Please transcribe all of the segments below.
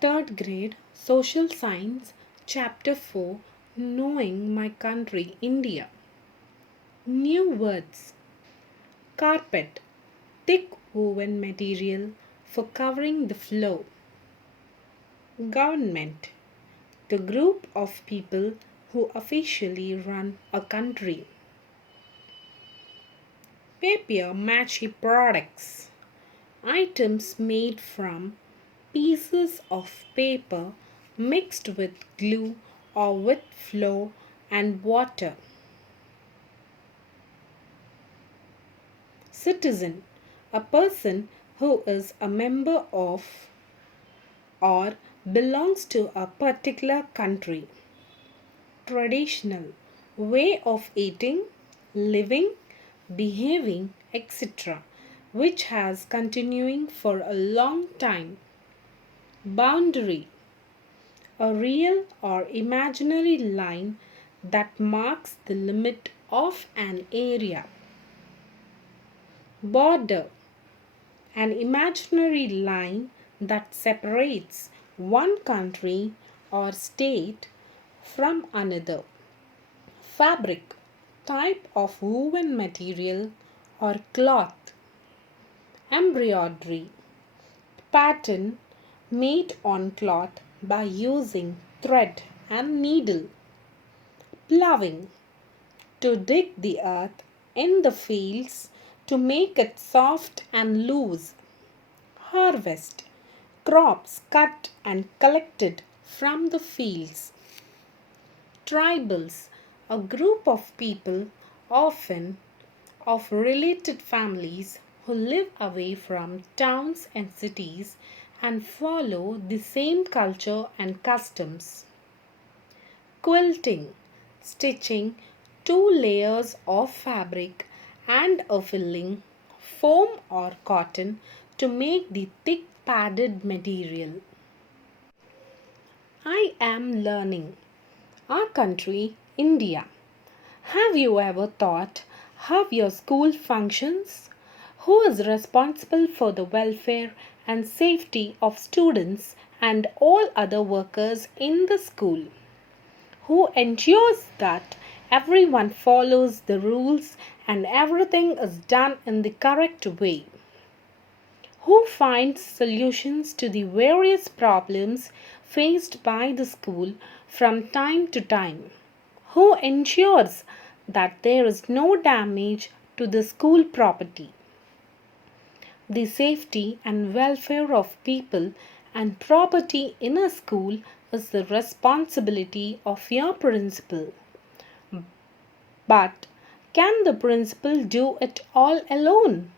Third grade, Social Science, Chapter 4, Knowing My Country, India. New words. Carpet, thick woven material for covering the floor. Government, the group of people who officially run a country. Papier mache products, items made from pieces of paper mixed with glue or with flour and water. Citizen, a person who is a member of or belongs to a particular country. Traditional, way of eating, living, behaving, etc., which has continuing for a long time. Boundary, a real or imaginary line that marks the limit of an area. Border, an imaginary line that separates one country or state from another. Fabric, type of woven material or cloth. Embroidery, pattern made on cloth by using thread and needle. Ploughing, to dig the earth in the fields to make it soft and loose. Harvest, crops cut and collected from the fields. Tribals, a group of people, often of related families, who live away from towns and cities and follow the same culture and customs. Quilting, stitching two layers of fabric and a filling, foam or cotton, to make the thick padded material. I am learning. Our country, India. Have you ever thought how your school functions? Who is responsible for the welfare and safety of students and all other workers in the school? Who ensures that everyone follows the rules and everything is done in the correct way? Who finds solutions to the various problems faced by the school from time to time? Who ensures that there is no damage to the school property? The safety and welfare of people and property in a school is the responsibility of your principal. But can the principal do it all alone?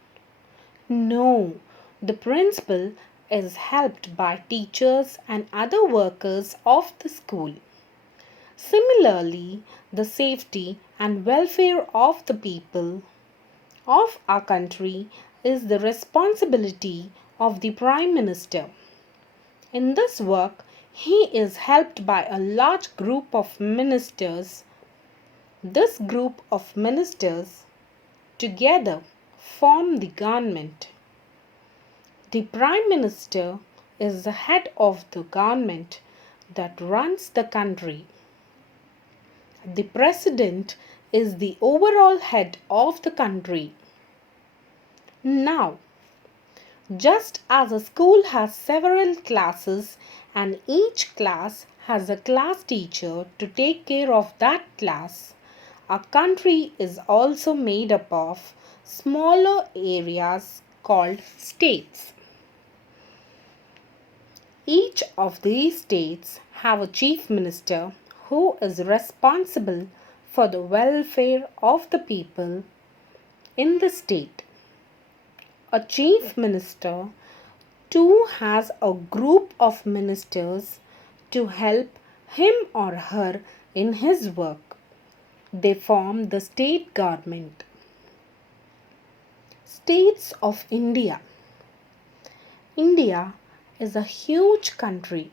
No, the principal is helped by teachers and other workers of the school. Similarly, the safety and welfare of the people of our country is the responsibility of the Prime Minister. In this work, he is helped by a large group of ministers. This group of ministers together form the government. The Prime Minister is the head of the government that runs the country. The President is the overall head of the country. Now, just as a school has several classes and each class has a class teacher to take care of that class, a country is also made up of smaller areas called states. Each of these states have a chief minister who is responsible for the welfare of the people in the state. A chief minister too has a group of ministers to help him or her in his work. They form the state government. States of India. India is a huge country,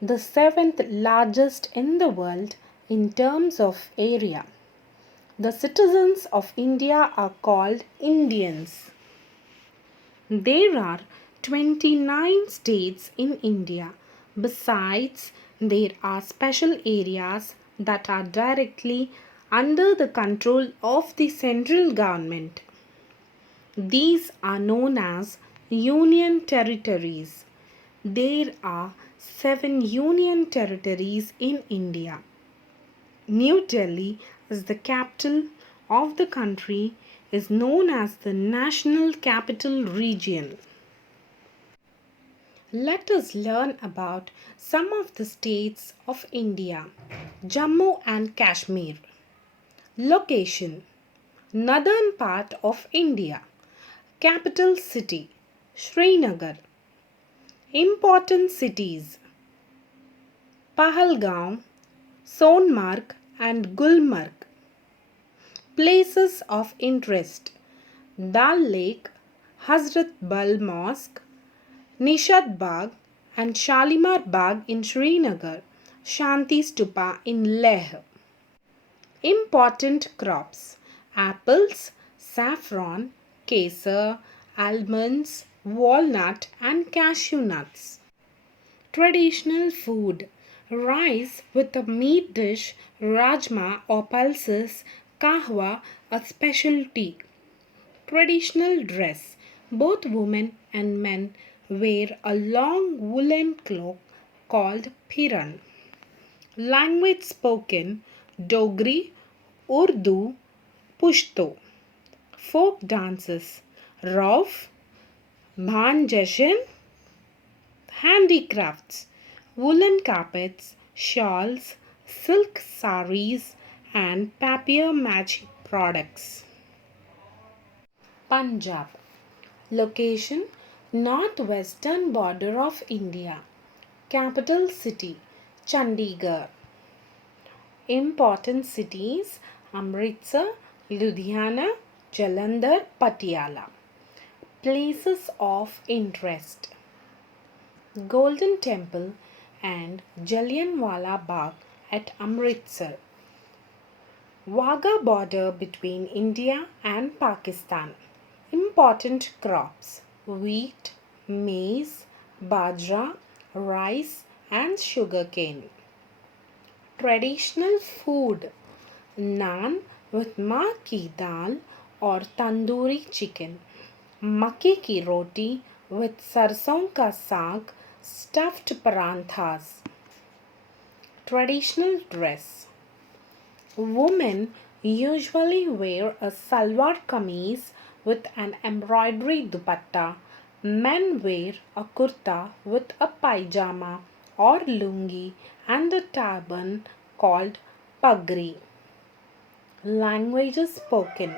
the seventh largest in the world in terms of area. The citizens of India are called Indians. There are 29 states in India Besides, there are special areas that are directly under the control of the central government. These are known as union territories. There are 7 union territories in India. New Delhi is the capital of the country, is known as the National Capital Region. Let us learn about some of the states of India. Jammu and Kashmir. Location: northern part of India. Capital city: Srinagar. Important cities: Pahalgaon, Sonmarg and Gulmarg. Places of interest: Dal Lake, Hazrat Bal Mosque, Nishad Bagh and Shalimar Bagh in Srinagar, Shanti Stupa in Leh. Important crops: apples, saffron, kesar, almonds, walnut and cashew nuts. Traditional food: rice with a meat dish, rajma or pulses, kahwa, a special tea. Traditional dress: both women and men wear a long woolen cloak called piran. Language spoken: Dogri, Urdu, Pushto. Folk dances: Rauf, Bhan Jashan. Handicrafts: woolen carpets, shawls, silk saris and papier mâché products. Punjab. Location: northwestern border of India. Capital city: Chandigarh. Important cities: Amritsar, Ludhiana, Jalandhar, Patiala. Places of interest: Golden Temple and Jallianwala Bagh at Amritsar. Wagah border between India and Pakistan. Important crops: wheat, maize, bajra, rice and sugarcane. Traditional food: naan with maa ki dal or tandoori chicken, makke ki roti with sarson ka saag, stuffed paranthas. Traditional dress: women usually wear a salwar kameez with an embroidery dupatta. Men wear a kurta with a pajama or lungi and a turban called pagri. Languages spoken: